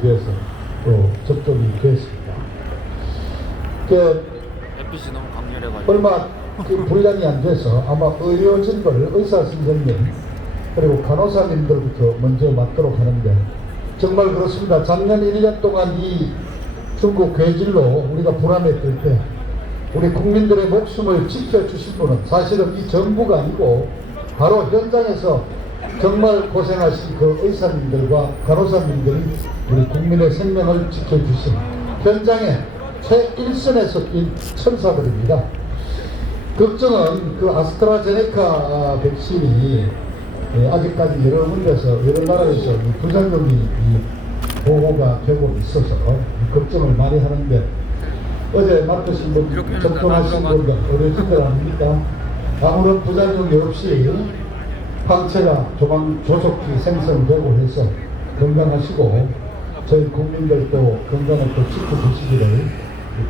대해서 또 접촉이 됐습니다. 햇빛이 너무 강렬해가지고 얼마 분량이 안 돼서 아마 의료진들, 의사선생님 그리고 간호사님들부터 먼저 맡도록 하는데, 정말 그렇습니다. 작년 1년 동안 이 중국 괴질로 우리가 불안했을 때 우리 국민들의 목숨을 지켜주신 분은 사실은 이 정부가 아니고 바로 현장에서 정말 고생하신 그 의사님들과 간호사님들이 우리 국민의 생명을 지켜주신 현장에 최일선에서 뛴 천사들입니다. 걱정은 그 아스트라제네카 백신이 아직까지 여러 군데서 여러 나라에서 부작용이 보고가 되고 있어서 걱정을 많이 하는데, 어제 맡으신 분, 접종하신 분들, 의료진들 아닙니까? 아무런 부작용이 없이 항체가 조속히 생성되고 해서 건강하시고 저희 국민들도 건강을 또 지켜주시기를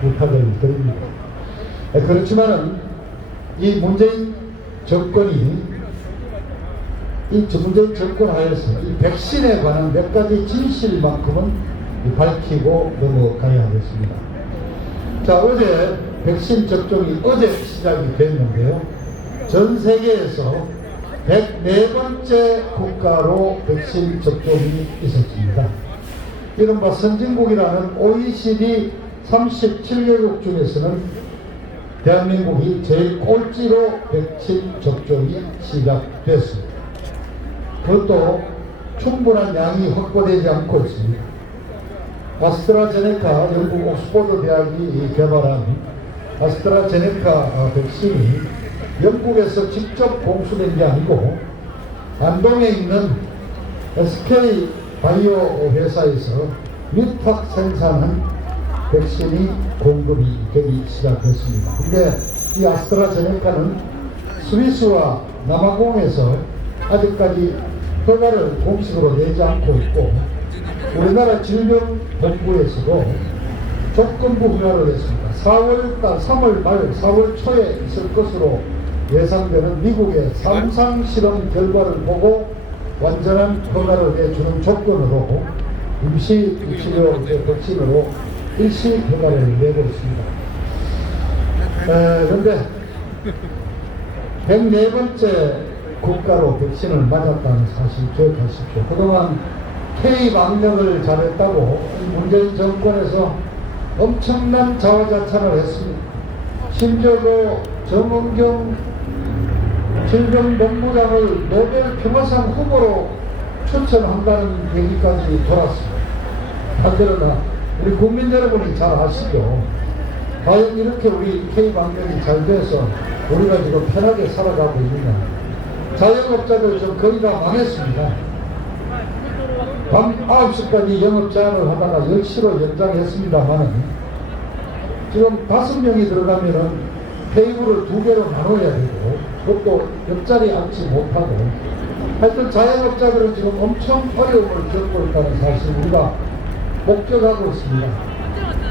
부탁을 드립니다. 그렇지만은 이 문재인 정권 하에서 이 백신에 관한 몇 가지 진실만큼은 밝히고 넘어가야 하겠습니다. 자, 어제 백신 접종이 어제 시작이 됐는데요. 전 세계에서 104번째 국가로 백신 접종이 있었습니다. 이른바 선진국이라는 OECD 37개국 중에서는 대한민국이 제일 꼴찌로 백신 접종이 시작됐습니다. 그것도 충분한 양이 확보되지 않고 있습니다. 아스트라제네카, 영국 옥스퍼드 대학이 개발한 아스트라제네카 백신이 영국에서 직접 공수된 게 아니고 안동에 있는 SK 바이오 회사에서 위탁 생산한 백신이 공급이 되기 시작했습니다. 근데 이 아스트라제네카는 스위스와 남아공에서 아직까지 허가를 공식으로 내지 않고 있고, 우리나라 질병본부에서도 조건부 허가를 냈습니다. 3월 말 4월 초에 있을 것으로 예상되는 미국의 상상실험 결과를 보고 완전한 허가를 내주는 조건으로 임시 치료 백신으로 일시 허가를 내고 있습니다. 그런데 104번째 국가로 백신을 맞았다는 사실 기억하십시오. 그동안 K-방역을 잘했다고 문재인 정권에서 엄청난 자화자찬을 했습니다. 심지어 그 정은경 질병본부장을 노벨 평화상 후보로 추천한다는 얘기까지 돌았습니다. 그러나 우리 국민 여러분이 잘 아시죠? 과연 이렇게 우리 K-방역이 잘 돼서 우리가 지금 편하게 살아가고 있느냐. 자영업자들 좀 거의 다 망했습니다. 밤 9시까지 영업 제한을 하다가 10시로 연장했습니다만은 지금 5명이 들어가면은 테이블을 2개로 나눠야 되고, 그것도 옆자리 앉지 못하고, 하여튼 자영업자들은 지금 엄청 어려움을 겪고 있다는 사실 우리가 목격하고 있습니다.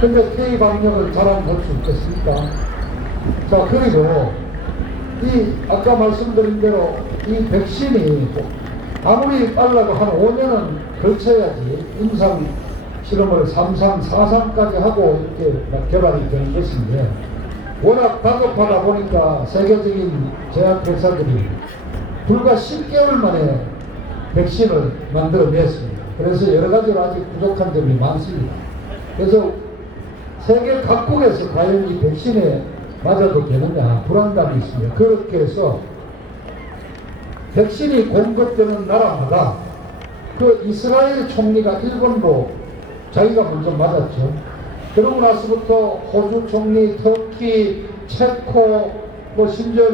근데 K-방역을 잘하면 할 수 있겠습니까? 자, 그리고 이 아까 말씀드린 대로 이 백신이 아무리 빨라도 한 5년은 걸쳐야지 임상 실험을 3상, 4상까지 하고 이렇게 개발이 되는 것인데, 워낙 다급하다 보니까 세계적인 제약회사들이 불과 10개월 만에 백신을 만들어냈습니다. 그래서 여러 가지로 아직 부족한 점이 많습니다. 그래서 세계 각국에서 과연 이 백신에 맞아도 되느냐 불안감이 있습니다. 그렇게 해서 백신이 공급되는 나라마다 그 이스라엘 총리가 일본도 자기가 먼저 맞았죠. 그러고 나서부터 호주 총리, 터키, 체코, 심지어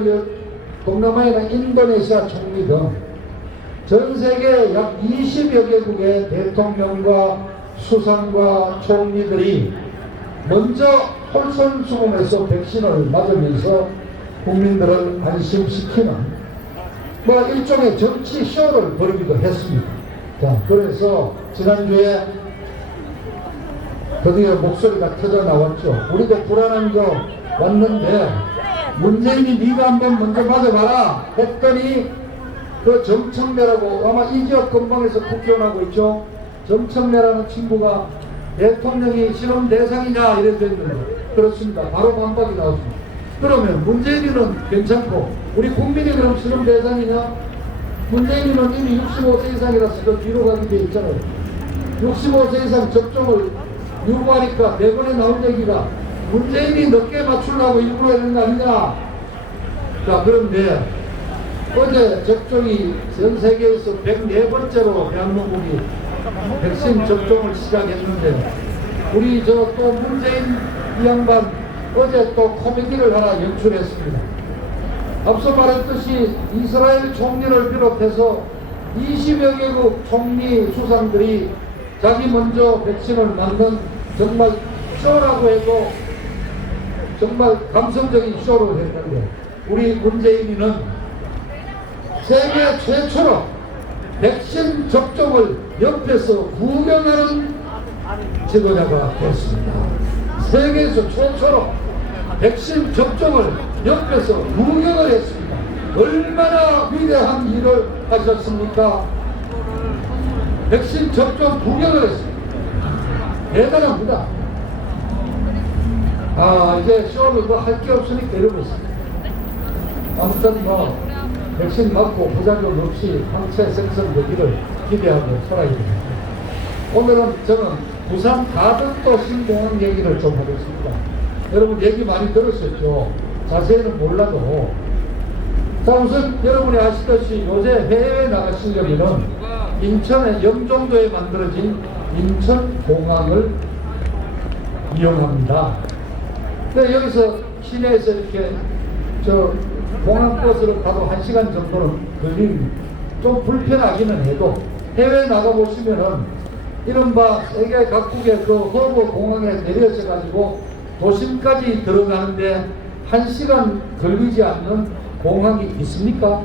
동남아에는 인도네시아 총리 등 전 세계 약 20여 개국의 대통령과 수상과 총리들이 먼저 홀선수범해서 백신을 맞으면서 국민들을 안심시키는 일종의 정치 쇼를 벌이기도 했습니다. 자, 그래서 지난주에 드디어 목소리가 터져 나왔죠. 우리도 불안한 거 왔는데 문재인이 네가 한번 먼저 맞아봐라 했더니 그 정청래라고 아마 이 지역 근방에서 국회의원하고 있죠. 정청래라는 친구가 대통령이 실험 대상이냐 이래 됐는데 그렇습니다. 바로 반박이 나왔습니다. 그러면 문재인은 괜찮고 우리 국민이 그럼 실험 대상이냐? 문재인은 이미 65세 이상이라서 저 뒤로 가게 돼 있잖아요. 65세 이상 접종을 요구하니까 매번에 나온 얘기가 문재인이 늦게 맞추려고 일부러 하는 거 아니냐? 자, 그런데 어제 접종이 전 세계에서 104번째로 대한민국이 백신 접종을 시작했는데 우리 저 또 문재인 이 양반 어제 또 코미디를 하나 연출했습니다. 앞서 말했듯이 이스라엘 총리를 비롯해서 20여 개국 총리 수상들이 자기 먼저 백신을 맞는 정말 쇼라고 해도 정말 감성적인 쇼를 했는데 우리 문재인이는 세계 최초로 백신 접종을 옆에서 구경하는 지도자가 됐습니다. 세계에서 최초로 백신 접종을 옆에서 구경을 했습니다. 얼마나 위대한 일을 하셨습니까? 백신 접종 구경을 했습니다. 대단합니다. 이제 쇼를 뭐 할 게 없으니까 이러고 있습니다. 아무튼 뭐 백신 맞고 부작용 없이 항체 생성되기를 기대하고 살아있습니다. 오늘은 저는 부산 가덕도 신공항 얘기를 좀 하겠습니다. 여러분 얘기 많이 들으셨죠? 자세히는 몰라도 자, 우선 여러분이 아시듯이 요새 해외에 나가시려면 인천의 영종도에 만들어진 인천공항을 이용합니다. 근데 여기서 시내에서 이렇게 저 공항버스로 가도 1시간 정도는 걸리는 좀 불편하기는 해도 해외에 나가보시면은 이른바 세계 각국의 그 허브 공항에 내려서 가지고 도심까지 들어가는데 1시간 걸리지 않는 공항이 있습니까?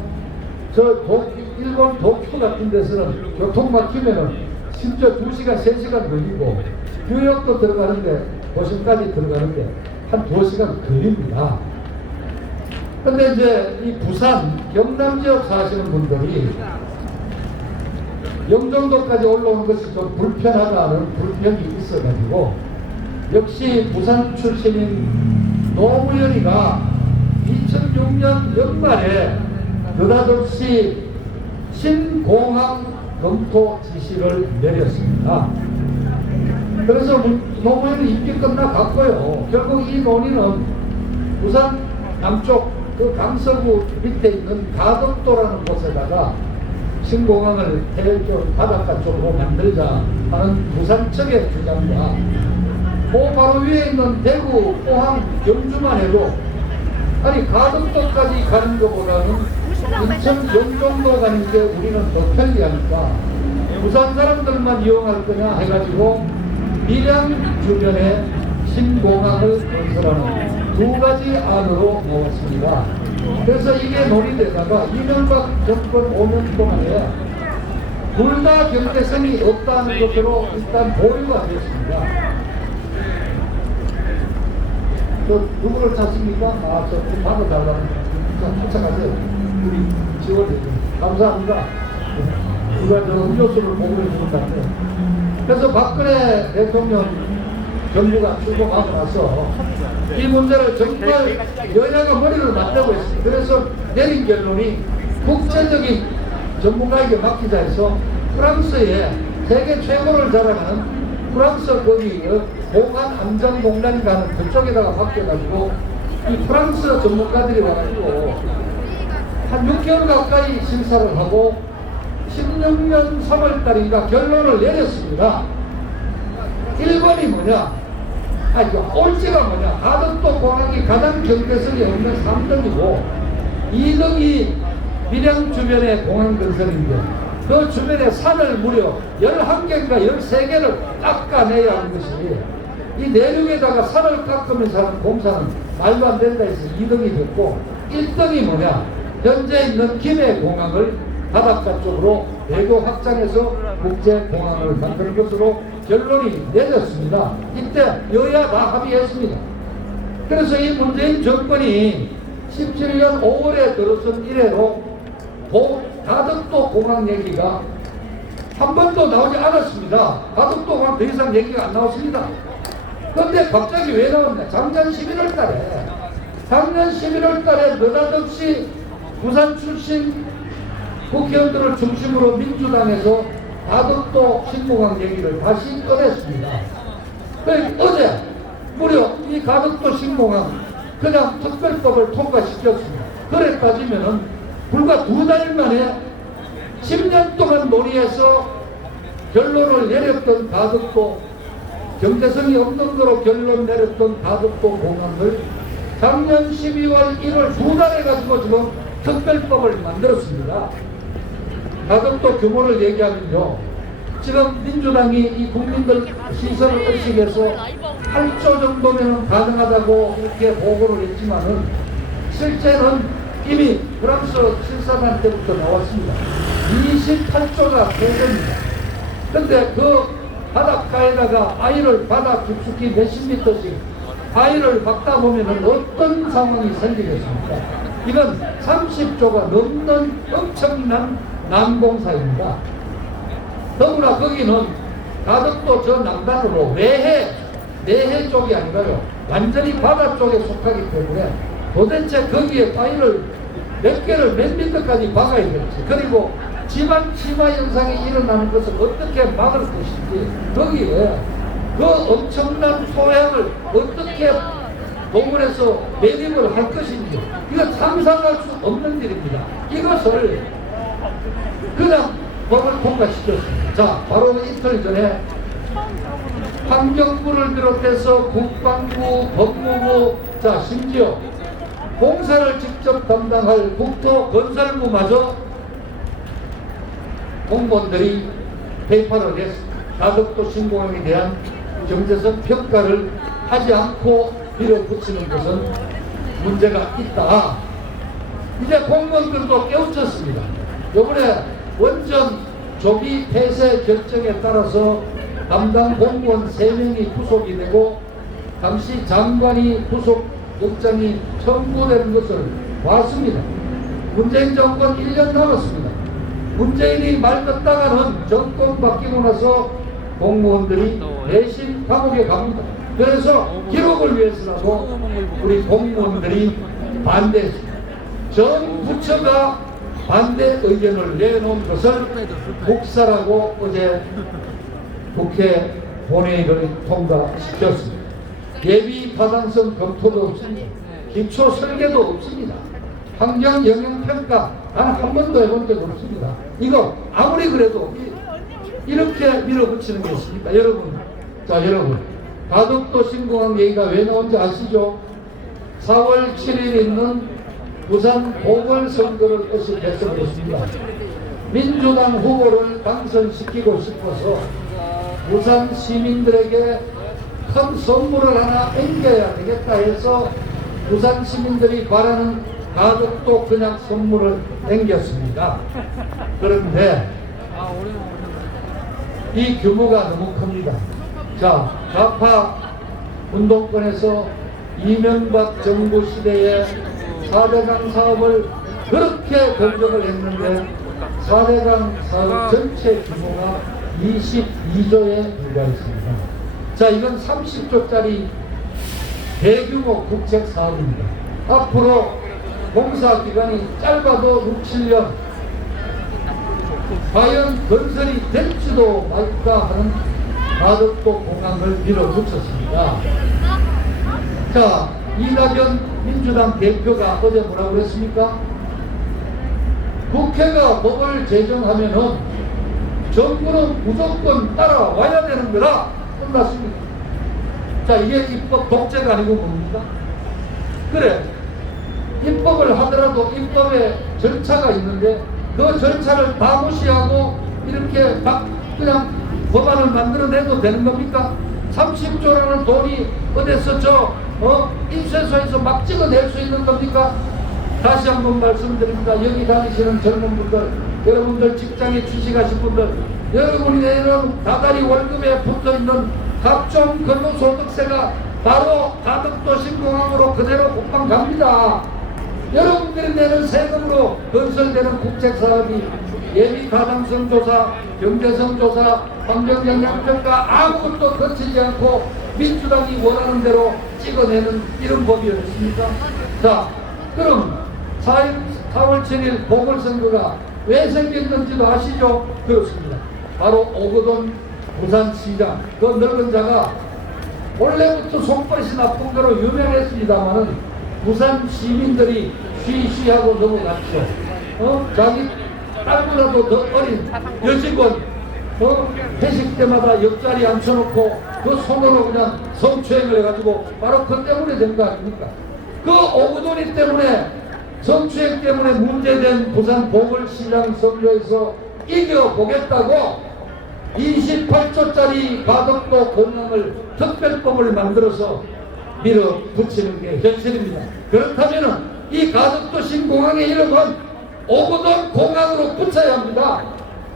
일본 도쿄 같은 데서는 교통 막히면은 심지어 2시간, 3시간 걸리고 뉴욕도 들어가는데 도심까지 들어가는데 한 2시간 걸립니다. 근데 이제 이 부산, 경남 지역 사시는 분들이 영종도까지 올라오는 것이 좀 불편하다는 불평이 있어가지고 역시 부산 출신인 노무현이가 2006년 연말에 느닷없이 신공항 검토 지시를 내렸습니다. 그래서 노무현이 임기 끝나갔고요. 결국 이 논의는 부산 남쪽 그 강서구 밑에 있는 가덕도라는 곳에다가 신공항을 해쪽 바닷가 쪽으로 만들자 하는 부산 측의 주장과 그 바로 위에 있는 대구, 포항, 경주만 해도 아니 가덕도까지 가는 것보다는 인천 영종도 가는 게 우리는 더 편리하니까 부산 사람들만 이용할 거냐 해가지고 밀양 주변에 신공항을 건설하는 2가지 안으로 나왔습니다. 그래서 이게 논의되다가 이명박 정권 5년 동안에 둘 다 경제성이 없다는 것으로 일단 보류가 됐습니다. 저 누구를 찾습니까? 저 받아달라는 쫓아가세요. 우리 지원해주세요. 감사합니다. 누가 저 음료수를 보고해 주는다는데 그래서 박근혜 대통령 정부가 출범하고 나서 이 문제를 정말 여야가 머리를 맞대고 했습니다. 그래서 내린 결론이 국제적인 전문가에게 맡기자 해서 프랑스에 세계 최고를 자랑하는 프랑스 거기 공안 안전공단 가는 그쪽에다가 맡겨가지고 이 프랑스 전문가들이 와가지고 한 6개월 가까이 심사를 하고 16년 3월달인가 결론을 내렸습니다. 1번이 뭐냐? 꼴찌가 뭐냐? 가덕도 공항이 가장 경제성이 없는 3등이고 2등이 밀양 주변의 공항 건설인데 그 주변에 산을 무려 11개인가 13개를 깎아내야 하는 것이 이 내륙에다가 산을 깎으면서 하는 공사는 말도 안 된다 해서 2등이 됐고 1등이 뭐냐? 현재 있는 김해공항을 바닷가 쪽으로 대거 확장해서 국제공항을 만드는 것으로 결론이 내렸습니다. 이때 여야 다 합의했습니다. 그래서 이 문재인 정권이 17년 5월에 들어선 이래로 가덕도 공항 얘기가 한 번도 나오지 않았습니다. 가덕도가 더 이상 얘기가 안 나왔습니다. 그런데 갑자기 왜 나왔냐? 작년 11월 달에 느닷없이 부산 출신 국회의원들을 중심으로 민주당에서 가덕도 신공항 얘기를 다시 꺼냈습니다. 어제 무려 이 가덕도 신공항 그냥 특별법을 통과시켰습니다. 그래 따지면은 불과 2달 만에 10년 동안 논의해서 결론을 내렸던 가덕도, 경제성이 없는 거로 결론 내렸던 가덕도 공항을 작년 12월 1월 2달에 가지고 지금 특별법을 만들었습니다. 가덕도 규모를 얘기하면요, 지금 민주당이 이 국민들 시선을 의식해서 8조 정도면 가능하다고 이렇게 보고를 했지만은 실제는 이미 프랑스 실사단 때부터 나왔습니다. 28조가 되됩니다. 근데 그 바닷가에다가 아이를 바다 깊숙이 몇십 미터씩 아이를 박다 보면은 어떤 상황이 생기겠습니까? 이건 30조가 넘는 엄청난 난공사입니다. 더구나 거기는 가덕도 저 남단으로 내해 쪽이 아니라요, 완전히 바다 쪽에 속하기 때문에 도대체 거기에 파일을 몇 개를 몇 미터까지 박아야 될지, 그리고 지방 치마 현상이 일어나는 것을 어떻게 막을 것인지, 거기에 그 엄청난 소양을 어떻게 동원해서 매립을 할 것인지, 이거 상상할 수 없는 일입니다. 이것을 그냥 법을 통과시켰습니다. 자, 바로 이틀 전에 환경부를 비롯해서 국방부, 법무부, 자, 심지어 공사를 직접 담당할 국토건설부마저 공무원들이 페이퍼를 냈습니다. 가덕도 신공항에 대한 경제성 평가를 하지 않고 밀어붙이는 것은 문제가 있다. 이제 공무원들도 깨우쳤습니다. 이번에 원전 조기 폐쇄 결정에 따라서 담당 공무원 3명이 구속이 되고 당시 장관이 구속 영장이 청구되는 것을 봤습니다. 문재인 정권 1년 남았습니다. 문재인이 말 듣다가는 정권 바뀌고 나서 공무원들이 대신 감옥에 갑니다. 그래서 기록을 위해서라도 우리 공무원들이 반대했습니다. 전 부처가 반대 의견을 내놓은 것을 복사라고 어제 국회 본회의를 통과시켰습니다. 예비 타당성 검토도 없습니다. 기초 설계도 없습니다. 환경 영향 평가 단 한 번도 해본 적 없습니다. 이거 아무리 그래도 이렇게 밀어붙이는 게 있습니까? 여러분, 자, 여러분, 가덕도 신공항 얘기가 왜 나온지 아시죠? 4월 7일 있는 부산 보궐선거를 의식해서 그렇습니다. 민주당 후보를 당선시키고 싶어서 부산 시민들에게 큰 선물을 하나 앵겨야 되겠다 해서 부산 시민들이 바라는 가덕도 그냥 선물을 앵겼습니다. 그런데 이 규모가 너무 큽니다. 자, 좌파 운동권에서 이명박 정부 시대에 4대강 사업을 그렇게 공격을 했는데 4대강 사업 전체 규모가 22조에 불과했습니다. 자, 이건 30조짜리 대규모 국책 사업입니다. 앞으로 공사 기간이 짧아도 6, 7년, 과연 건설이 될지도 말까 하는 가덕도 공항을 밀어붙였습니다. 자, 이낙연 민주당 대표가 어제 뭐라고 그랬습니까? 국회가 법을 제정하면은 정부는 무조건 따라와야 되는 거라. 끝났습니다. 자, 이게 입법 독재가 아니고 뭡니까? 그래, 입법을 하더라도 입법에 절차가 있는데 그 절차를 다 무시하고 이렇게 막 그냥 법안을 만들어내도 되는 겁니까? 30조라는 돈이 어디서 입세소에서 막 찍어낼 수 있는 겁니까? 다시 한번 말씀드립니다. 여기 다니시는 젊은 분들, 여러분들 직장에 취직하신 분들, 여러분이 내는 다달이 월급에 붙어있는 각종 근로소득세가 바로 가덕도 신공항으로 그대로 곧방 갑니다. 여러분들이 내는 세금으로 건설되는 국책사업이 예비 가당성 조사, 경제성 조사, 환경영향평가 아무것도 거치지 않고 민주당이 원하는 대로 찍어내는 이런 법이었습니까? 자, 그럼 4월 7일 보궐선거가 왜 생겼는지도 아시죠? 그렇습니다. 바로 오거돈 부산시장, 그 늙은 자가 원래부터 손버릇이 나쁜 거로 유명했습니다만은 부산 시민들이 쉬쉬하고 넘어갔죠. 자기 딸보다도 더 어린 여직원 회식 때마다 옆자리 앉혀놓고 그 손으로 그냥 성추행을 해가지고 바로 그 때문에 된 거 아닙니까? 그 오거돈이 때문에 성추행 때문에 문제된 부산 보궐시장 선거에서 이겨보겠다고 28조짜리 가덕도 공항을 특별법을 만들어서 밀어붙이는 게 현실입니다. 그렇다면 이 가덕도 신공항의 이름은 오거돈 공항으로 붙여야 합니다.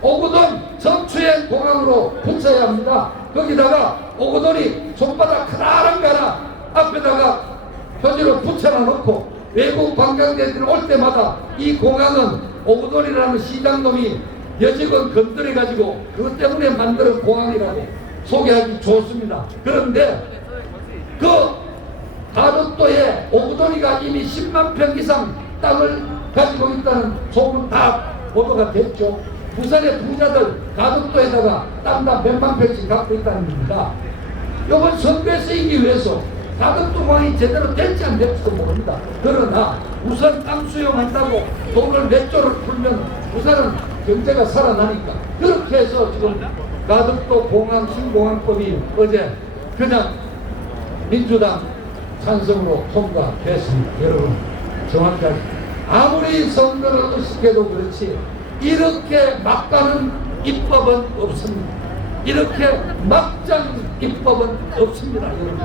오거돈 성추행 공항으로 붙여야 합니다. 거기다가 오거돈이 손바닥 크다란 거 하나 앞에다가 표지로 붙여놔놓고 외국 관광객들이 올 때마다 이 공항은 오거돈이라는 시장놈이 여직원 건드려가지고 그것 때문에 만든 공항이라고 소개하기 좋습니다. 그런데 그 가덕도에 오거돈이가 이미 10만 평 이상 땅을 가지고 있다는 소문 다 보도가 됐죠. 부산의 부자들 가덕도에다가 땅 다 몇만 평씩 갖고 있다는 겁니다. 이번 선거에서 이기기 위해서 가덕도 공항이 제대로 될지 안 될지도 모릅니다. 그러나 우선 땅 수용한다고 돈을 몇 조를 풀면 부산은 경제가 살아나니까 그렇게 해서 지금 가덕도 공항 신공항법이 어제 그냥 민주당 찬성으로 통과됐습니다. 여러분 정확히 아무리 선거를 의식해도 그렇지 이렇게 막 가는 입법은 없습니다. 이렇게 막장 입법은 없습니다. 여러분.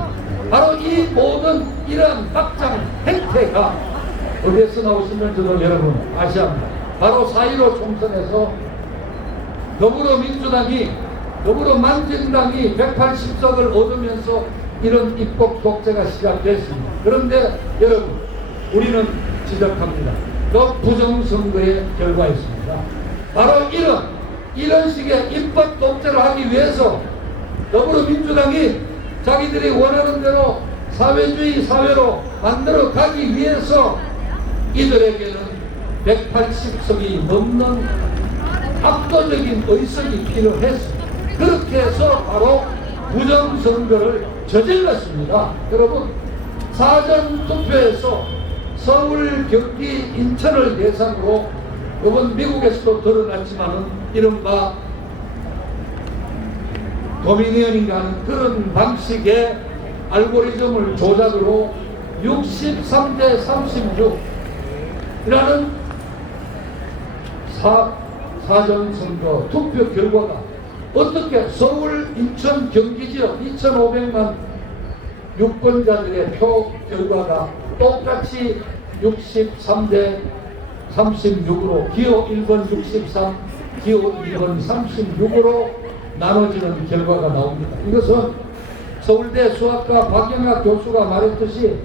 바로 이 모든 이러한 막장 행태가 어디에서 나오시는지도 여러분 아셔야 합니다. 바로 4.15 총선에서 더불어민주당이 180석을 얻으면서 이런 입법 독재가 시작됐습니다. 그런데 여러분 우리는 지적합니다. 그 부정선거의 결과였습니다. 바로 이런 식의 입법 독재를 하기 위해서 더불어민주당이 자기들이 원하는 대로 사회주의 사회로 만들어 가기 위해서 이들에게는 180석이 넘는 압도적인 의석이 필요했습니다. 그렇게 해서 바로 부정선거를 저질렀습니다. 여러분 사전투표에서 서울, 경기, 인천을 대상으로 이번 미국에서도 드러났지만은 이른바 도미니언인가 하는 그런 방식의 알고리즘을 조작으로 63대 36이라는 사전선거 투표 결과가 어떻게 서울, 인천, 경기 지역 2,500만 유권자들의 표 결과가 똑같이 63대 36으로 기호 1번 63, 기호 2번 36으로 나눠지는 결과가 나옵니다. 이것은 서울대 수학과 박영학 교수가 말했듯이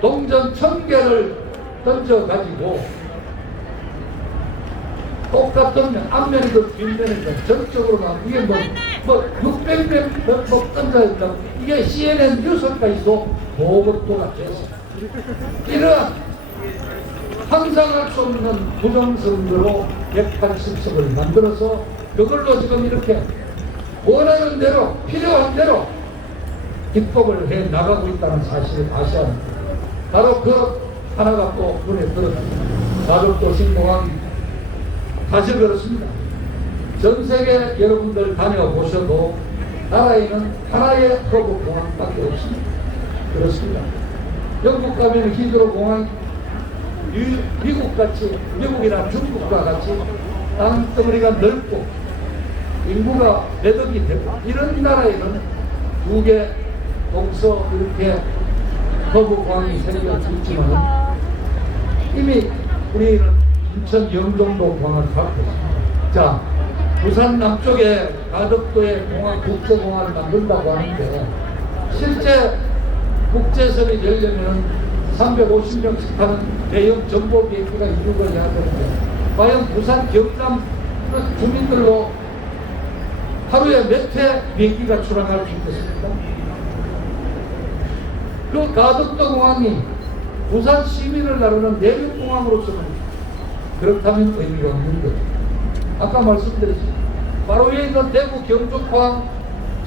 동전 1000개를 던져가지고 똑같은 앞면이든 뒷면이든 전적으로 가면 이게 뭐 600명 던져야 된다. 이게 CNN 뉴스까지도 보고가 됐습니다. 이러한 상상할 수 없는 부정선거로 180석을 만들어서 그걸로 지금 이렇게 원하는 대로 필요한 대로 입법을 해 나가고 있다는 사실을 아셔야 합니다. 바로 그 하나가 또 눈에 들어갑니다. 가덕도 신공항 사실 그렇습니다. 전 세계 여러분들 다녀보셔도 나라에는 하나의 허브 공항밖에 없습니다. 그렇습니다. 영국 가면 히드로 공항, 미국같이, 미국이나 중국과 같이 땅덩어리가 넓고 인구가 매덕이 되고 이런 나라에는 두 개 동서 이렇게 허브공항이 생겨서 있지만 이미 우리는 인천 영종도 공항을 갖고 있습니다. 자, 부산 남쪽에 가덕도에 공항, 국제공항을 만든다고 하는데 실제 국제선이 열려면 350명씩 하는 대형 전보 비행기가 이륙을 해야 되는데 과연 부산 경남 주민들로 하루에 몇 회 비행기가 출항할 수 있겠습니까? 그 가덕도 공항이 부산 시민을 나르는 내륙공항으로서는 그렇다면 의미가 없는 거죠. 아까 말씀드렸죠. 바로 위에 있는 대구 경주공항,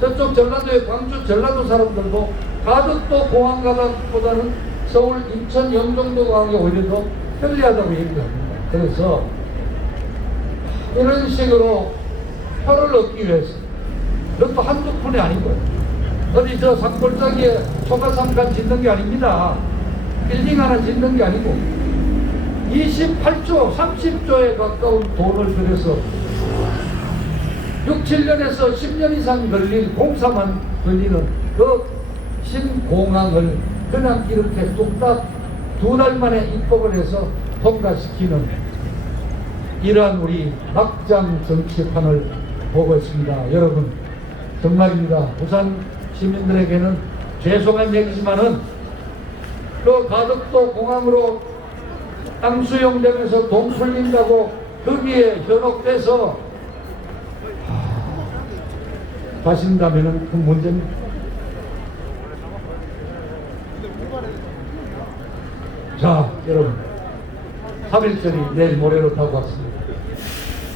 저쪽 전라도의 광주 전라도 사람들도 가덕도 공항 가다보다는 서울 인천 영종도 공항이 오히려 더 편리하다고 얘기합니다. 그래서 이런 식으로 표를 얻기 위해서 그것도 한두 푼이 아니고 어디 저 산골짜기에 초가삼간 짓는 게 아닙니다. 빌딩 하나 짓는 게 아니고 28조 30조에 가까운 돈을 들여서 6, 7년에서 10년 이상 걸릴 공사만 걸리는 그 신공항을 그냥 이렇게 뚝딱 2달 만에 입법을 해서 통과시키는 이러한 우리 막장 정치판을 보고 있습니다. 여러분 정말입니다. 부산 시민들에게는 죄송한 얘기지만은 그 가덕도 공항으로 땅 수용되면서 돈 풀린다고 거기에 현혹돼서 가신다면은 그 문제입니다. 자, 여러분 3.1절이 내일 모레로 다가왔습니다.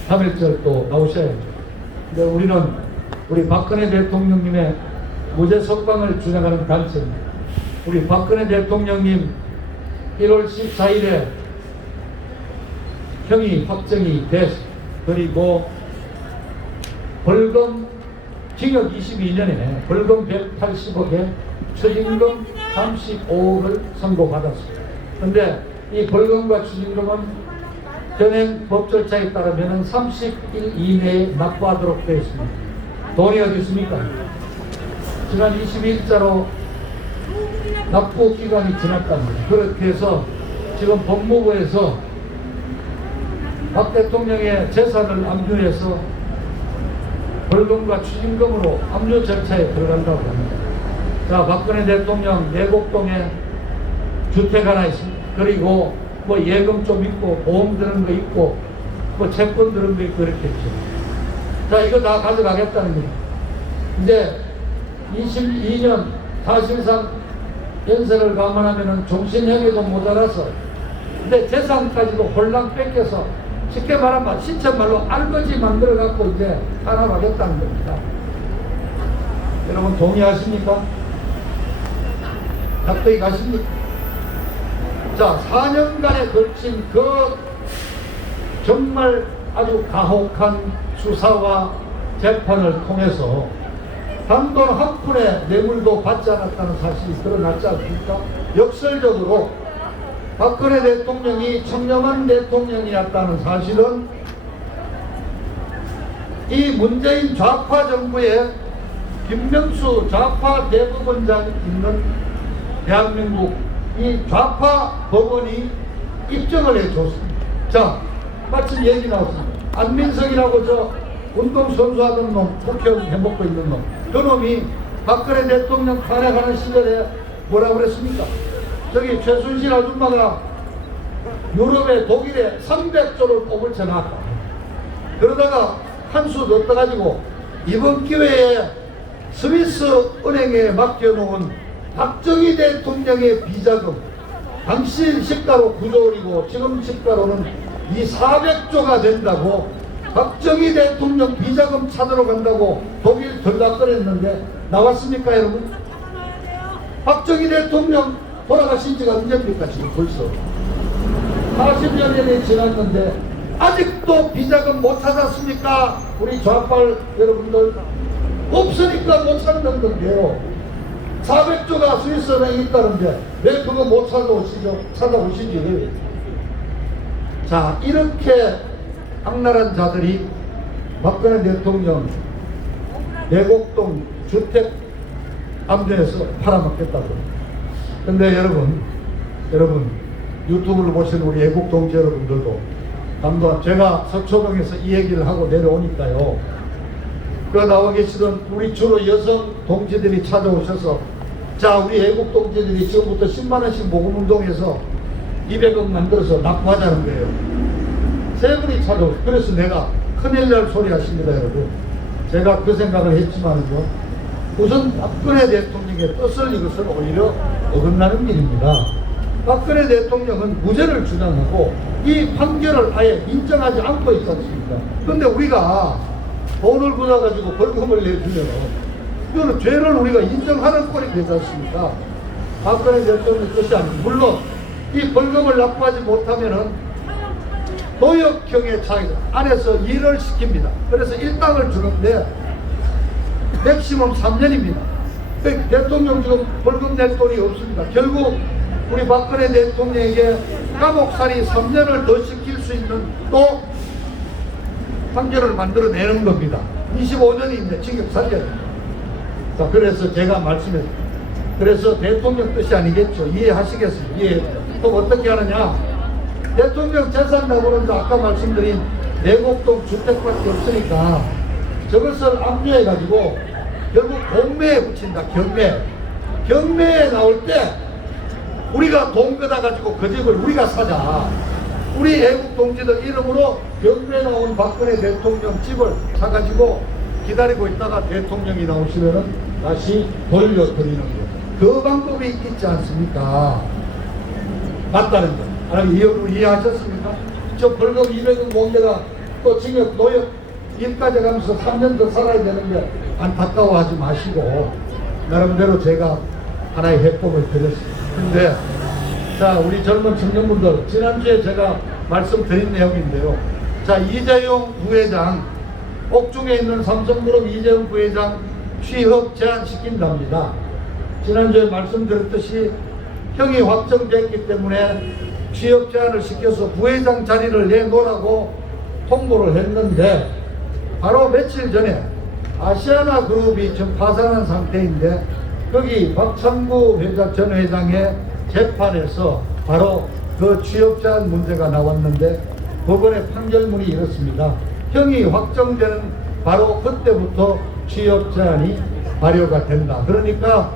3.1절 또 나오셔야 합니다. 근데 우리는 우리 박근혜 대통령님의 무죄 석방을 주장하는 단체입니다. 우리 박근혜 대통령님 1월 14일에 형이 확정이 됐 그리고 벌금 징역 22년에 벌금 180억에 추징금 35억을 선고받았습니다. 그런데 이 벌금과 추징금은 현행 법 절차에 따르면 30일 이내에 납부하도록 되어 있습니다. 돈이 어디 있습니까? 지난 22일자로 납부 기간이 지났답니다. 그렇게 해서 지금 법무부에서 박 대통령의 재산을 압류해서 벌금과 추징금으로 압류 절차에 들어간다고 합니다. 자, 박근혜 대통령 내곡동에 주택 하나 있습니다. 그리고 뭐 예금 좀 있고 보험 드는 거 있고 뭐 채권 드는 거 있고 이렇게 했죠. 자, 이거 다 가져가겠다는 거예요. 이제 22년 사실상 연세를 감안하면 종신형에도 모자라서 근데 재산까지도 홀랑 뺏겨서 쉽게 말하면 신천말로 알거지 만들어 갖고 이제 하나 가겠다는 겁니다. 여러분 동의하십니까? 납득이 가십니까? 자, 4년간에 걸친 그 정말 아주 가혹한 수사와 재판을 통해서 단돈 한 푼의 뇌물도 받지 않았다는 사실이 드러났지 않습니까? 역설적으로 박근혜 대통령이 청렴한 대통령이었다는 사실은 이 문재인 좌파 정부의 김명수 좌파 대법원장이 있는 대한민국 이 좌파 법원이 입증을 해줬습니다. 자, 마침 얘기 나왔습니다. 안민석이라고 저 운동선수 하던 놈, 국회의원 해먹고 있는 놈, 그 놈이 박근혜 대통령 탄핵하는 시절에 뭐라 그랬습니까? 저기 최순실 아줌마가 유럽에 독일에 300조를 뽑을 쳐놨다. 그러다가 한 수 더 떠가지고 이번 기회에 스위스 은행에 맡겨놓은 박정희 대통령의 비자금 당시 시가로 9조원이고 지금 시가로는 이 400조가 된다고 박정희 대통령 비자금 찾으러 간다고 독일 들락거렸는데 나왔습니까 여러분? 박정희 대통령 돌아가신 지가 언제입니까 지금 벌써 40년이 지났는데 아직도 비자금 못 찾았습니까? 우리 좌파 여러분들 없으니까 못 찾는 건데요. 400조가 스위스은행에 있다는데 왜 그거 못 찾아오시죠? 찾아오시지. 자, 이렇게 악랄한 자들이 박근혜 대통령 내곡동 주택 압류해서 팔아먹겠다고. 근데 여러분 유튜브를 보시는 우리 애국 동지 여러분들도 한번 제가 서초동에서 이 얘기를 하고 내려오니까요. 그 나와 계시던 우리 주로 여성 동지들이 찾아오셔서 자, 우리 애국 동지들이 지금부터 10만원씩 모금운동해서 200억 만들어서 납부하자는 거예요. 세 분이 찾아오고 그래서 내가 큰일 날 소리 하십니다, 여러분. 제가 그 생각을 했지만요. 우선 박근혜 대통령의 뜻을 이것은 오히려 어긋나는 일입니다. 박근혜 대통령은 무죄를 주장하고 이 판결을 아예 인정하지 않고 있지 않습니까? 그런데 우리가 돈을 받아가지고 벌금을 내주면 이거는 죄를 우리가 인정하는 꼴이 되지 않습니까? 박근혜 대통령의 뜻이 아니고, 물론 이 벌금을 납부하지 못하면은 노역형의 차이 안에서 일을 시킵니다. 그래서 일당을 주는데 맥시멈 3년입니다. 대통령 지금 벌금 낼 돈이 없습니다. 결국 우리 박근혜 대통령에게 감옥살이 3년을 더 시킬 수 있는 또 판결을 만들어내는 겁니다. 25년인데 징역 3년. 자, 그래서 제가 말씀했습니다. 그래서 대통령 뜻이 아니겠죠. 이해하시겠습니까? 이해. 그럼 어떻게 하느냐? 대통령 재산 납부는 아까 말씀드린 내곡동 주택밖에 없으니까 저것을 압류해가지고 결국 공매에 붙인다. 경매에 나올 때 우리가 돈 걷어가지고 그 집을 우리가 사자. 우리 애국 동지들 이름으로 경매에 나온 박근혜 대통령 집을 사가지고 기다리고 있다가 대통령이 나오시면은 다시 돌려드리는 거예요. 그 방법이 있지 않습니까? 맞다는 거. 여러분 이해하셨습니까? 저 벌금 200원 공개가 또 징역 노역 일까지 가면서 3년 더 살아야 되는 게 안타까워하지 마시고 나름대로 제가 하나의 해법을 드렸습니다. 근데 자, 우리 젊은 청년분들, 지난주에 제가 말씀드린 내용인데요. 자, 이재용 부회장, 옥중에 있는 삼성그룹 이재용 부회장 취업 제한시킨답니다. 지난주에 말씀드렸듯이 형이 확정됐기 때문에 취업 제한을 시켜서 부회장 자리를 내놓으라고 통보를 했는데, 바로 며칠 전에 아시아나 그룹이 지금 파산한 상태인데, 거기 박창구 전 회장의 재판에서 바로 그 취업 제한 문제가 나왔는데, 법원의 판결문이 이렇습니다. 형이 확정되는 바로 그때부터 취업 제한이 발효가 된다. 그러니까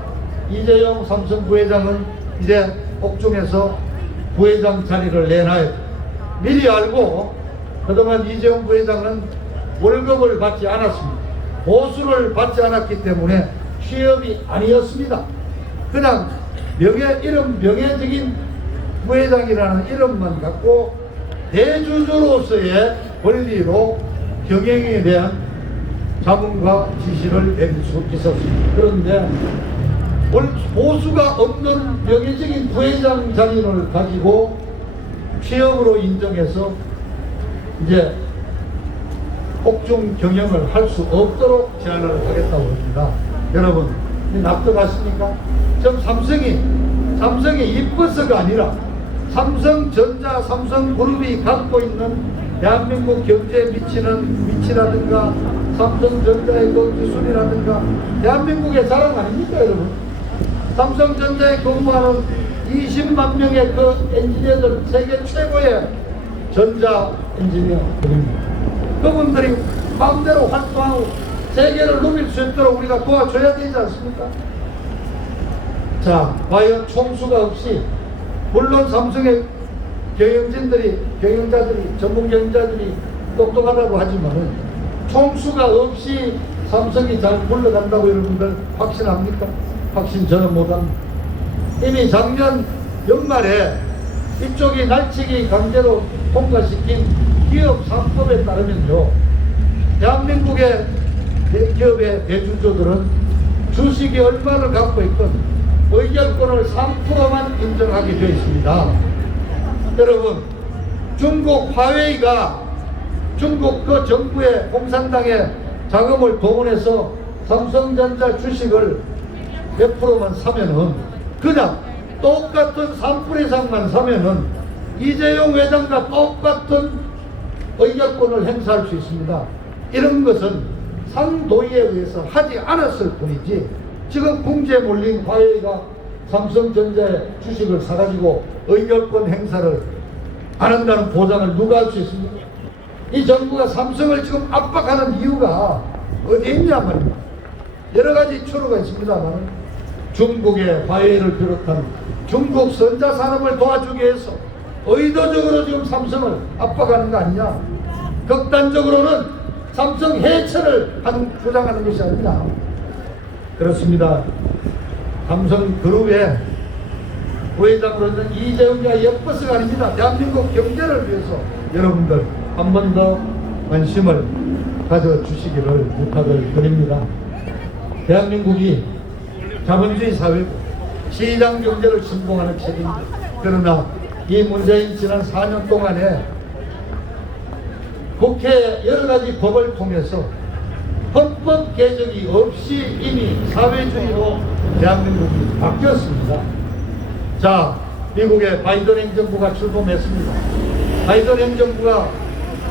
이재용 삼성 부회장은 이제 옥중에서 부회장 자리를 내놔야 돼. 미리 알고 그동안 이재용 부회장은 월급을 받지 않았습니다. 보수를 받지 않았기 때문에 취업이 아니었습니다. 그냥 명예적인 부회장이라는 이름만 갖고 대주주로서의 권리로 경영에 대한 자문과 지시를 내릴 수 있었습니다. 그런데 보수가 없는 명예적인 부회장 자리를 가지고 취업으로 인정해서 이제 옥중 경영을 할 수 없도록 제안을 하겠다고 합니다. 여러분, 납득하십니까? 지금 삼성이 이뻐서가 아니라 삼성전자, 삼성그룹이 갖고 있는 대한민국 경제에 미치는 위치라든가 삼성전자의 그 기술이라든가 대한민국의 자랑 아닙니까, 여러분? 삼성전자에 근무하는 20만 명의 그 엔지니어들, 세계 최고의 전자 엔지니어들입니다. 그분들이 마음대로 활동하고 세계를 누빌 수 있도록 우리가 도와줘야 되지 않습니까? 자, 과연 총수가 없이, 물론 삼성의 경영자들이, 전문 경영자들이 똑똑하다고 하지만은 총수가 없이 삼성이 잘 굴러간다고 여러분들 확신합니까? 확신 저는 못합니다. 이미 작년 연말에 이쪽이 날치기 강제로 통과시킨 기업 3법에 따르면요, 대한민국의 기업의 대주주들은 주식이 얼마를 갖고 있건 의결권을 3%만 인정하게 되어 있습니다. 여러분, 중국 화웨이가 중국 그 정부의 공산당의 자금을 동원해서 삼성전자 주식을 몇 프로만 사면은, 그냥 똑같은 3% 이상만 사면은 이재용 회장과 똑같은 의결권을 행사할 수 있습니다. 이런 것은 상도의에 의해서 하지 않았을 뿐이지, 지금 궁지에 몰린 화웨이가 삼성전자의 주식을 사가지고 의결권 행사를 안 한다는 보장을 누가 할 수 있습니까? 이 정부가 삼성을 지금 압박하는 이유가 어디에 있냐 말입니다. 여러 가지 추로가 있습니다만, 중국의 화웨이를 비롯한 중국 선자산업을 도와주기 위해서 의도적으로 지금 삼성을 압박하는 거 아니냐. 극단적으로는 삼성 해체를 주장하는 것이 아니라 그렇습니다. 삼성그룹의 부회장으로 있는 이재용이가 예뻐서가 아닙니다. 대한민국 경제를 위해서 여러분들 한 번 더 관심을 가져주시기를 부탁을 드립니다. 대한민국이 자본주의 사회고 시장 경제를 신봉하는 책임입니다. 그러나 이 문재인 지난 4년 동안에 국회 여러 가지 법을 통해서 헌법 개정이 없이 이미 사회주의로 대한민국이 바뀌었습니다. 자, 미국의 바이든 행정부가 출범했습니다. 바이든 행정부가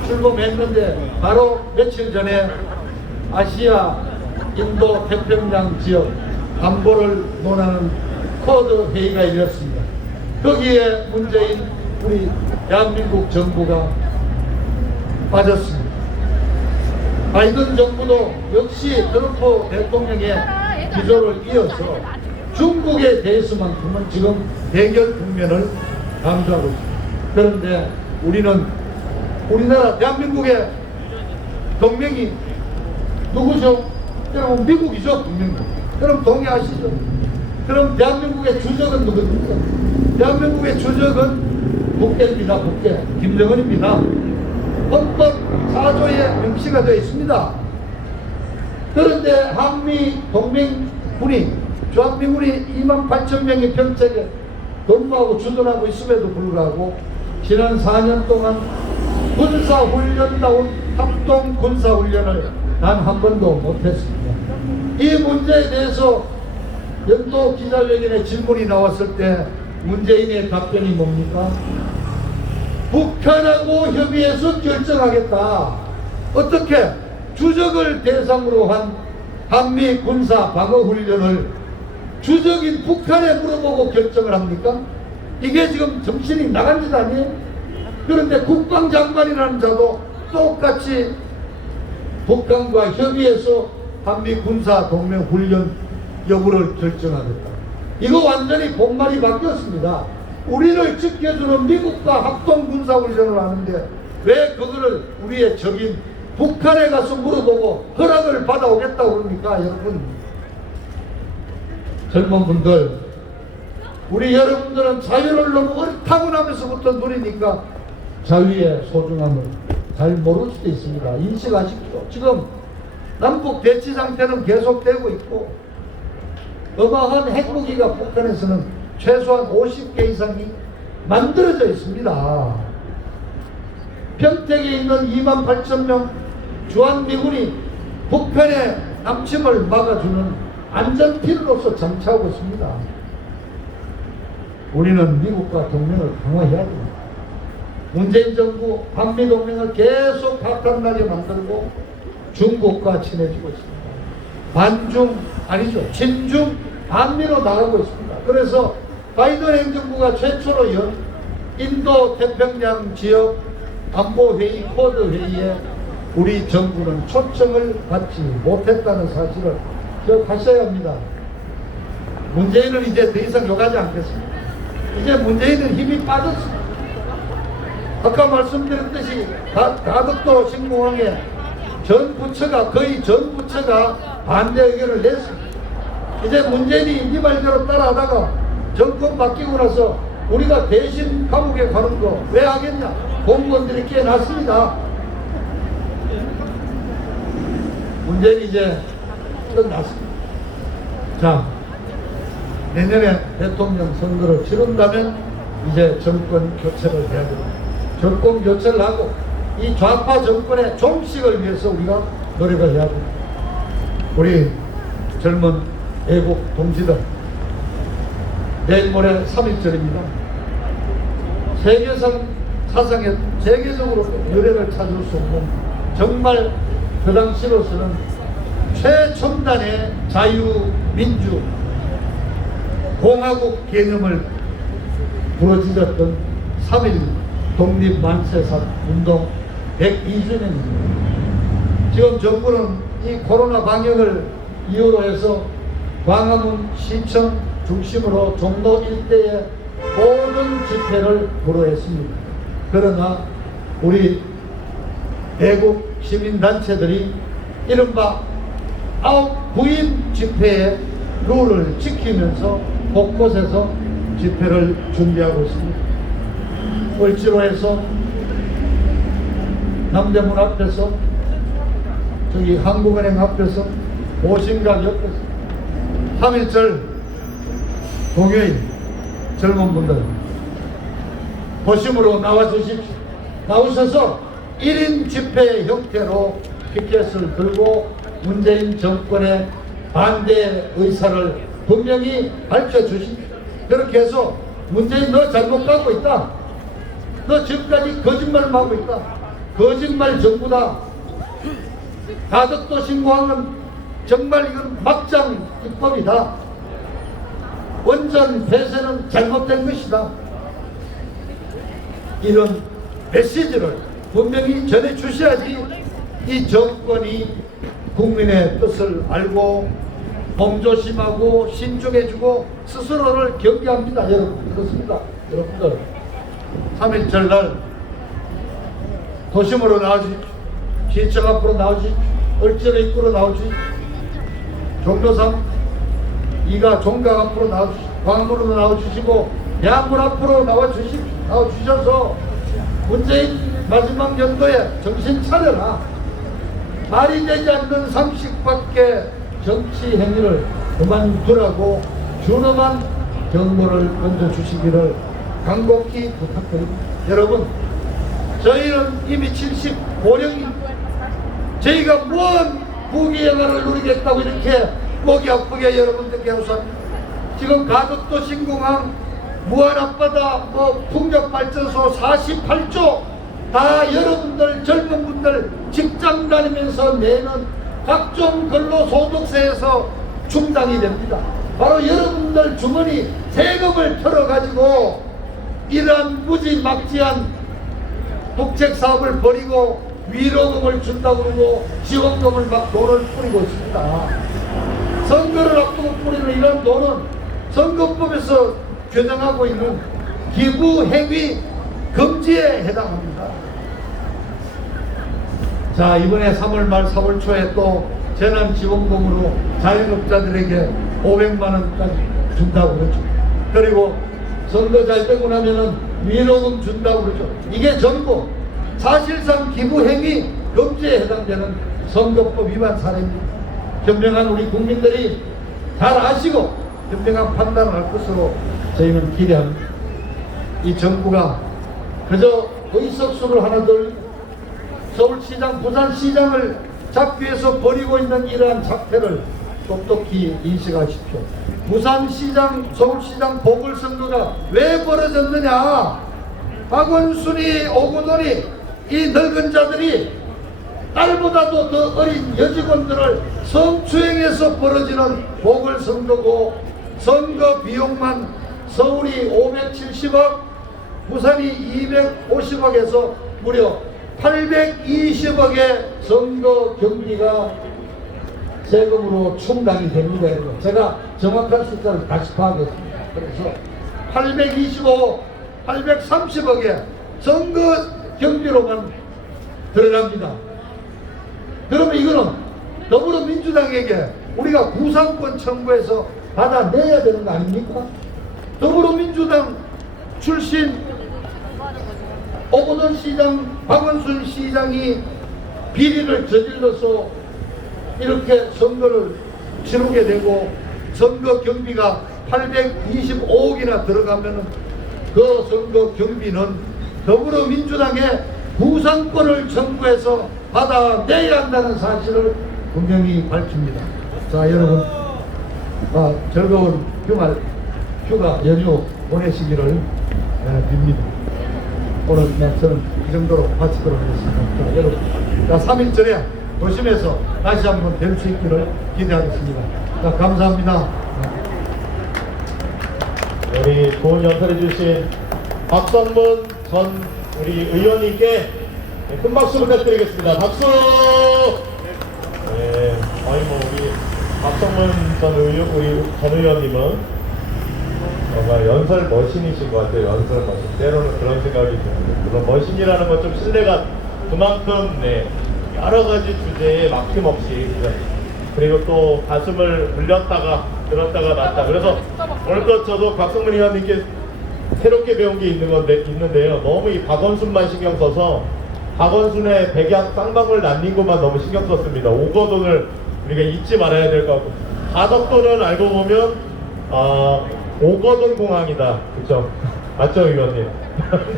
출범했는데 바로 며칠 전에 아시아, 인도, 태평양 지역 안보를 논하는 쿼드 회의가 열렸습니다. 거기에 문재인 우리 대한민국 정부가 빠졌습니다. 바이든 정부도 역시 트럼프 대통령의 기조를 이어서 중국에 대해서만큼은 지금 대결 국면을 강조하고 있습니다. 그런데 우리는 우리나라 대한민국의 동맹이 누구죠? 여러분 미국이죠. 동맹. 그럼 동의하시죠? 그럼 대한민국의 주적은 누구입니까? 대한민국의 주적은 북계입니다. 북계. 김정은입니다. 헌법 4조에 명시가 되어 있습니다. 그런데 한미 동맹군이 주한미군이 28,000명의 병책에 근무하고 주둔하고 있음에도 불구하고 지난 4년 동안 군사훈련다운 합동 군사훈련을 단 한 번도 못했습니다. 이 문제에 대해서 연도 기자회견에 질문이 나왔을 때 문재인의 답변이 뭡니까? 북한하고 협의해서 결정하겠다. 어떻게? 주적을 대상으로 한 한미 군사 방어 훈련을 주적인 북한에 물어보고 결정을 합니까? 이게 지금 정신이 나간 짓 아니에요? 그런데 국방장관이라는 자도 똑같이 북한과 협의해서 한미 군사 동맹 훈련 여부를 결정하겠다. 이거 완전히 본말이 바뀌었습니다. 우리를 지켜주는 미국과 합동 군사 훈련을 하는데 왜 그거를 우리의 적인 북한에 가서 물어보고 허락을 받아오겠다고 그럽니까? 여러분, 젊은 분들, 우리 여러분들은 자유를 너무 타고나면서부터 누리니까 자유의 소중함을 잘 모를 수도 있습니다. 인식하십시오. 지금 남북 대치 상태는 계속되고 있고 어마어마한 핵무기가 북한에서는 최소한 50개 이상이 만들어져 있습니다. 평택에 있는 28,000명 주한미군이 북한의 남침을 막아주는 안전핀으로서 장차하고 있습니다. 우리는 미국과 동맹을 강화해야 됩니다. 문재인 정부 한미동맹을 계속 파탄나게 만들고 중국과 친해지고 있습니다. 반중 아니죠, 친중 반미로 나가고 있습니다. 그래서 바이든 행정부가 최초로 연 인도 태평양 지역 안보회의 쿼드 회의에 우리 정부는 초청을 받지 못했다는 사실을 기억하셔야 합니다. 문재인은 이제 더 이상 욕하지 않겠습니다. 이제 문재인은 힘이 빠졌습니다. 아까 말씀드렸듯이 가덕도 신공항에 전 부처가 거의 전 부처가 반대 의견을 냈습니다. 이제 문재인이 이 말대로 따라하다가 정권 바뀌고 나서 우리가 대신 감옥에 가는 거 왜 하겠냐? 공무원들이 깨놨습니다. 문재인이 이제 끝났습니다. 자, 내년에 대통령 선거를 치른다면 이제 정권 교체를 해야 됩니다. 정권 교체를 하고 이 좌파 정권의 종식을 위해서 우리가 노력을 해야 됩니다. 우리 젊은 애국 동지들, 내일 모레 3.1절입니다. 세계상 사상에 세계적으로 유례를 찾을 수 없는 정말 그 당시로서는 최첨단의 자유민주 공화국 개념을 부러지셨던 3.1 독립만세사 운동 102주년입니다. 지금 정부는 이 코로나 방역을 이유로 해서 광화문 시청 중심으로 종로 일대의 모든 집회를 불허했습니다. 그러나 우리 애국 시민단체들이 이른바 아홉 부인 집회의 룰을 지키면서 곳곳에서 집회를 준비하고 있습니다. 을지로에서 남대문 앞에서, 저기 한국은행 앞에서, 보신각 옆에서 3.1절 공휴일 젊은 분들 도심으로 나와주십시오. 나오셔서 1인 집회 형태로 피켓을 들고 문재인 정권의 반대 의사를 분명히 밝혀주십시오. 그렇게 해서 문재인 너 잘못 가고 있다. 너 지금까지 거짓말을 하고 있다. 거짓말 정부다. 가덕도 신공항은 정말 이건 막장 입법이다. 원전 폐쇄는 잘못된 것이다. 이런 메시지를 분명히 전해 주셔야지 이 정권이 국민의 뜻을 알고 몸조심하고 신중해지고 스스로를 경계합니다. 여러분, 그렇습니다. 여러분들 3.1절 날 도심으로 나와주십시오. 시청 앞으로 나와주십시오. 을지로 입구로 나와주십시오. 종로삼 2가 종각 앞으로 나와주십시오. 광화문으로 나와주시고 양문 앞으로 나와주십시오. 나와주셔서 문재인 마지막 연도에 정신 차려라. 말이 되지 않는 상식밖에 정치 행위를 그만두라고 준엄한 경고를 던져주시기를 간곡히 부탁드립니다. 여러분, 저희는 이미 75년입니다. 저희가 무언 부귀영화를 누리겠다고 이렇게 목이 아프게 여러분들께 호소합니다. 지금 가덕도 신공항, 무한 앞바다, 풍력발전소 48조 다 여러분들 젊은 분들 직장 다니면서 내는 각종 근로소득세에서 충당이 됩니다. 바로 여러분들 주머니 세금을 털어가지고 이러한 무지막지한 독책사업을 벌이고 위로금을 준다고 그러고 지원금을 막 돈을 뿌리고 있습니다. 선거를 앞두고 뿌리는 이런 돈은 선거법에서 규정하고 있는 기부행위 금지에 해당합니다. 자, 이번에 3월 말 4월 초에 또 재난지원금으로 자영업자들에게 500만원까지 준다고 그러죠. 그리고 선거 잘 되고 나면은 위로금 준다고 그러죠. 이게 전부 사실상 기부행위 금지에 해당되는 선거법 위반 사례입니다. 현명한 우리 국민들이 잘 아시고 현명한 판단을 할 것으로 저희는 기대합니다. 이 정부가 그저 의석수를 하나 돌리고 서울시장, 부산시장을 잡기 위해서 벌이고 있는 이러한 작태를 똑똑히 인식하십시오. 부산시장, 서울시장 보궐선거가 왜 벌어졌느냐? 박원순이, 오고돈이, 이 늙은 자들이 딸보다도 더 어린 여직원들을 성추행해서 벌어지는 보궐선거고, 선거 비용만 서울이 570억, 부산이 250억에서 무려 820억의 선거 경비가 세금으로 충당이 됩니다. 제가 정확한 숫자를 다시 파악했습니다. 그래서 825, 830억의 선거 경비로만 들어갑니다. 그러면 이거는 더불어민주당에게 우리가 구상권 청구해서 받아내야 되는 거 아닙니까? 더불어민주당 출신 오고돈 시장, 박원순 시장이 비리를 저질러서 이렇게 선거를 치르게 되고 선거 경비가 825억이나 들어가면은 그 선거 경비는 더불어민주당의 구상권을 청구해서 받아내야 한다는 사실을 분명히 밝힙니다. 자, 여러분, 즐거운 휴가 연휴 보내시기를 빕니다. 오늘 저는 이 정도로 마치도록 하겠습니다. 자, 여러분, 3.1절에 도심에서 다시 한번 뵐 수 있기를 기대하겠습니다. 자, 감사합니다. 우리 좋은 연설해 주신 박성문 전 우리 의원님께 큰 박수 부탁드리겠습니다. 박수! 네, 우리 박성문 우리 전 의원님은 정말 연설 머신이신 것 같아요. 연설 머신. 때로는 그런 생각이 드는데, 물론 머신이라는 건 좀 신뢰가 그만큼 여러 가지 주제에 막힘없이 그리고 또 가슴을 불렸다가 들었다가 놨다. 그래서 오늘 또 저도 곽성문 의원님께 새롭게 배운 게 있는데요. 너무 이 박원순만 신경 써서 박원순의 백약 쌍방울 난린 것만 너무 신경 썼습니다. 오거돈을 우리가 잊지 말아야 될 것 같고, 가덕도는 알고 보면 오거돈 공항이다. 그렇죠? 맞죠, 의원님?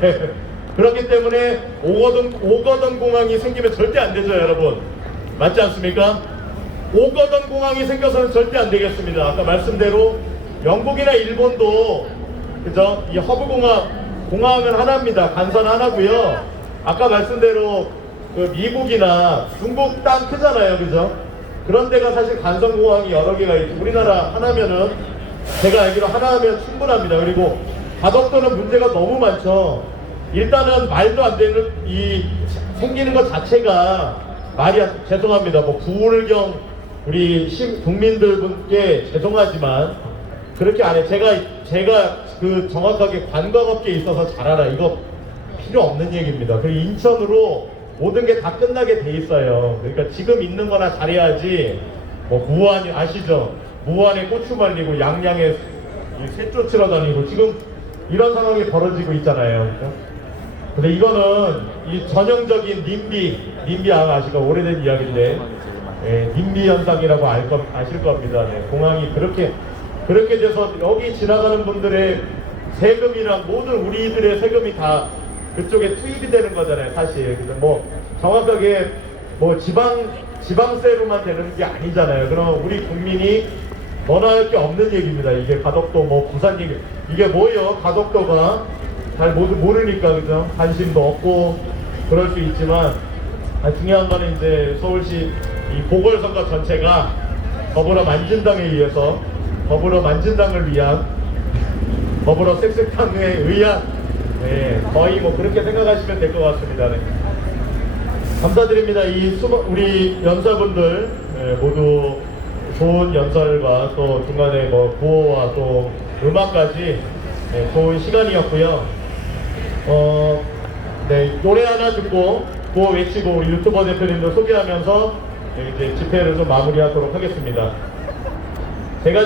네. 그렇기 때문에 오거돈 공항이 생기면 절대 안 되죠, 여러분. 맞지 않습니까? 오거돈 공항이 생겨서는 절대 안 되겠습니다. 아까 말씀대로 영국이나 일본도 그죠? 이 허브 공항은 하나입니다. 간선 하나고요. 아까 말씀대로 그 미국이나 중국 땅 크잖아요, 그죠? 그런 데가 사실 간선 공항이 여러 개가 있고 우리나라 하나면은 제가 알기로 하나면 충분합니다. 그리고 가덕도는 문제가 너무 많죠. 일단은 말도 안 되는 이 생기는 것 자체가 죄송합니다. 뭐 구울경 우리 국민들분께 죄송하지만 그렇게 안 해. 제가 그 정확하게 관광업계에 있어서 잘 알아. 이거 필요 없는 얘기입니다. 그리고 인천으로 모든 게 다 끝나게 돼 있어요. 그러니까 지금 있는 거나 잘해야지. 뭐 무안이 아시죠? 무안에 고추 말리고 양양에 새 쫓으러 다니고 지금 이런 상황이 벌어지고 있잖아요. 그렇죠? 근데 이거는 이 전형적인 님비 아시가 오래된 이야기인데, 님비 현상이라고 아실 겁니다. 네, 공항이 그렇게 돼서 여기 지나가는 분들의 세금이랑 모든 우리들의 세금이 다 그쪽에 투입이 되는 거잖아요, 사실. 그래서 뭐 정확하게 뭐 지방세로만 되는 게 아니잖아요. 그럼 우리 국민이 원할 게 없는 얘기입니다. 이게 가덕도 뭐 부산 얘기 이게 뭐예요? 가덕도가 잘 모르니까 그죠? 관심도 없고 그럴 수 있지만 중요한 거는 이제 서울시 이 보궐선거 전체가 더불어 만진당을 위한 더불어 섹스탕에 의한 거의 뭐 그렇게 생각하시면 될 것 같습니다. 네. 감사드립니다. 우리 연사분들 모두 좋은 연설과 또 중간에 뭐 구호와 또 음악까지 좋은 시간이었고요. 노래 하나 듣고 구호 외치고 우리 유튜버 대표님들 소개하면서 이제 집회를 좀 마무리하도록 하겠습니다. 제가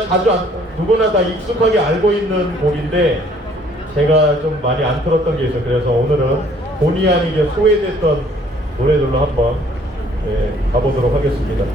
누구나 다 익숙하게 알고 있는 곡인데 제가 좀 많이 안 틀었던 게 있어요. 그래서 오늘은 본의 아니게 소외됐던 노래들로 한번 가보도록 하겠습니다.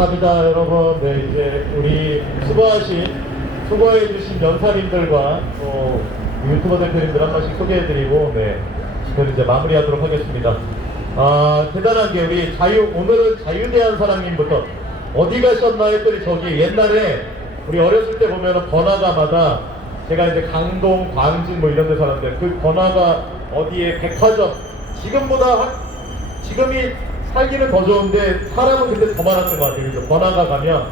감사합니다, 여러분. 네, 이제 우리 수고해주신 연사님들과 또 유튜버 대표님들 한 번씩 소개해드리고, 네, 저는 이제 마무리하도록 하겠습니다. 대단한 게 오늘은 자유대한 사랑님부터 어디 가셨나 했더니 저기 옛날에 우리 어렸을 때 보면은 번화가마다 제가 이제 강동, 광진 뭐 이런 데 살았는데 그 번화가 어디에 백화점 지금이 살기는 더 좋은데 사람은 그때 더 많았던 것 같아요. 그래서 번화가 가면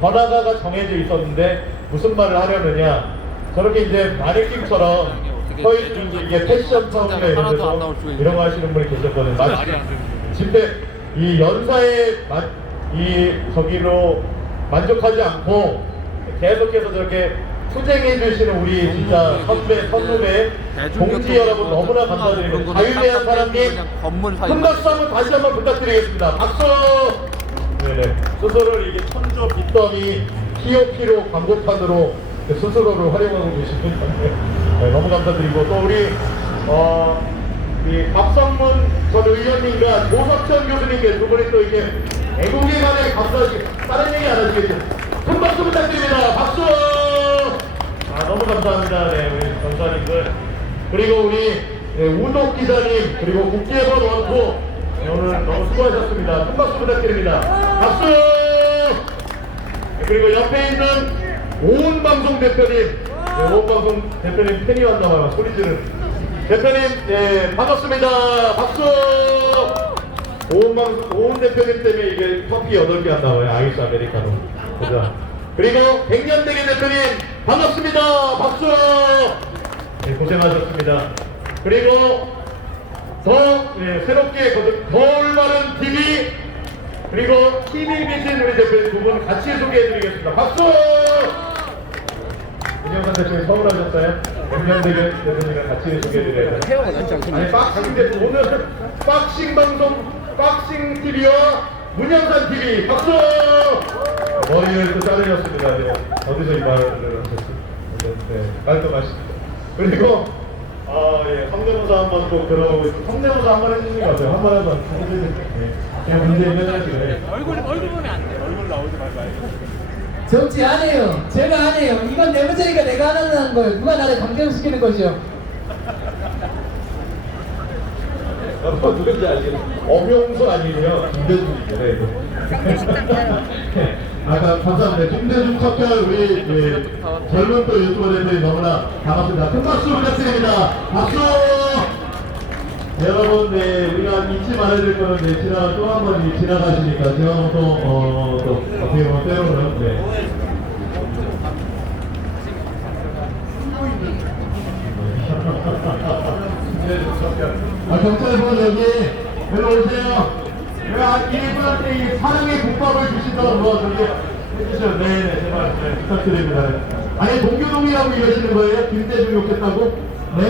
번화가가 정해져 있었는데 무슨 말을 하려느냐 저렇게 이제 마네킹처럼 서 있는 이게 패션 타운이나 이런 데서 이런 거 하시는 분이 계셨거든요. 집회 이 연사에 저기로 만족하지 않고 계속해서 저렇게 투쟁해 주시는 우리 진짜 선후배 동지 여러분 너무나 감사드리고 자유대한 사람님 큰 박수 한번 다시 한번 부탁드리겠습니다. 박수! 네네. 스스로를 이게 천조 빚더미 POP로 광고판으로 스스로를 활용하고 계시는 건데 네, 너무 감사드리고 또 우리 박성문 전 의원님과 조석천 교수님께 두 분이 또 이게 애국의관에 감사하시고 다른 얘기 안 하시겠죠? 큰 박수 부탁드립니다. 박수! 너무 감사합니다. 네, 우리 전사님들 그리고 우리 우독 기자님 그리고 국제번 원포 네, 오늘 너무 수고하셨습니다. 큰 박수 부탁드립니다. 박수! 네, 그리고 옆에 있는 오은방송 대표님 네, 오은방송 대표님 팬이 왔나봐요. 소리 지르는 대표님 네, 반갑습니다. 박수! 오은 대표님 때문에 이게 커피 8개 왔나봐요. 아이스 아메리카노 그죠? 그리고 백년대계 대표님 반갑습니다. 박수! 네, 고생하셨습니다. 그리고 새롭게 거울바른 TV 그리고 TV 비신 우리 대표님 두 분 같이 소개해드리겠습니다. 박수! 윤영산 대표님 서울하셨어요? 백년대계 대표님과 같이 소개해드려요. 아니 오늘 박싱 방송 박싱 TV와 문영산 TV 박수! 머리를 또 자르셨습니다. 네. 어디서 이 말을 하셨어요? 네, 깔끔하십니다. 그리고 성대모사 한번 꼭 들어보고 성대모사 한번 해주시는 것 같아요. 한번 해봐. 네. 그냥 문제 해주시고요. 얼굴 보면 안 돼. 얼굴 나오지 말고. 정치 안 해요. 제가 안 해요. 이건 내 문제니까 내가 안 한다는 거예요. 누가 나를 강제시키는 것이요. 누군지 아시죠? 엄용수 아니에요. 김대중입니다. 네. 감사합니다. 김대중 척결 우리 젊은 또 유튜버 대표님 너무나 반갑습니다. 큰 박수 부탁드립니다. 박수! 네, 여러분, 네, 우리가 잊지 말아야 될 거는 또 한 번 지나가시니까 제가 또 어떻게 보면 때로는 경찰분 여기 일로 오세요. 이분한테 이 사랑의 국밥을 주시도록 해주세요. 네네 제발 부탁드립니다. 아니 동교동이라고 이러시는 거예요? 김대중 욕했다고? 네?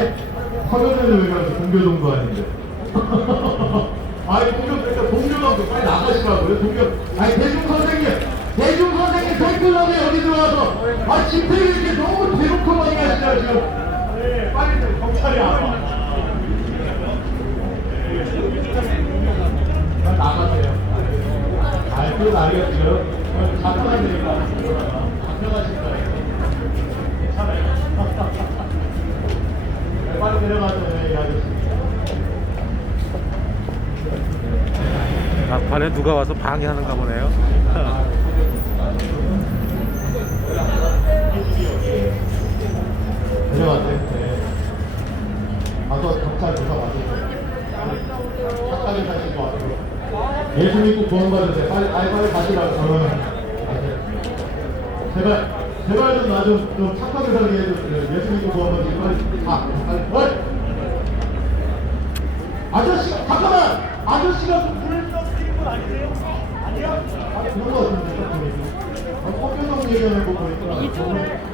화면에는 왜 그러세요? 동교동도 아닌데. 아니 동교동도 빨리 나가시라고요? 아니 대중 선생님 댓글란에 여기 들어와서 집회를 이렇게 너무 대놓고 많이 하시잖아요 지금. 네 빨리 좀 경찰이 와봐. 나가세요. 그건 알겠죠. 잡혀가야 되니까. 잡혀가신다. 괜찮아요. 빨리 내려가서 이야기했습니다. 막판에 누가 와서 방해하는가 보네요. 내려갔어요. 네. 가서 경찰 조사 받으세요. 착하게 사실 것 같아요. 예수 믿고 구원받으세요. 빨리 가시라고 저는. 제발 좀 나 좀 착하게 살게 해주세요. 예수 믿고 구원받으세요. 빨리. 아저씨, 잠깐만! 아저씨가 불 떠드리는 분 아니세요? 아니요? 그런 거 같은데, 허균동 얘기하는 거 보니까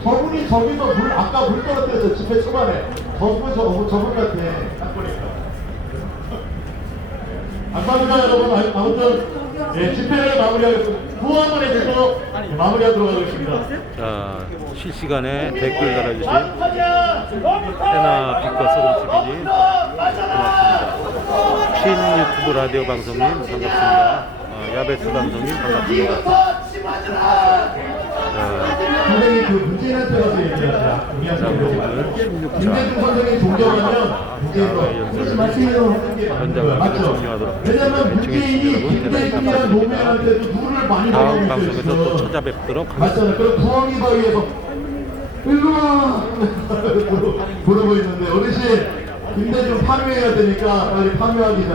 저분이 저기서 아까 물 떨어뜨렸어요. 집회 초반에. 저분 같아. 딱 보니까. 감사합니다 여러분. 아무튼 집회를 마무리하겠습니다. 구호 한번 해주셔서 마무리하도록 하겠습니다. 자, 실시간에 댓글 달아주신 해나 빛과 소금 TV님 고맙습니다. 신 유튜브 라디오 방송님 반갑습니다. 야베스 방송님 반갑습니다. 선생님 그 문재인한테 가서 얘기하자. 자, 문제는 16차. 김대중 선생님 존경하면 문재인도 연설을 말씀대로 하는 게 맞는 현장 거야. 가서 맞죠? 정리하도록 왜냐면 시청해주신 문재인이 여러분 대단히 김대중이란 감사드립니다. 노무현한테도 누구를 많이 다음 먹이고 방송에서 또 있어요. 찾아뵙도록 하겠습니다. 맞잖아요. 그럼 부엉이 바위에서 일로 와 부르고 있는데 어르신 김대중 파묘해야 되니까 빨리 파묘하기 전에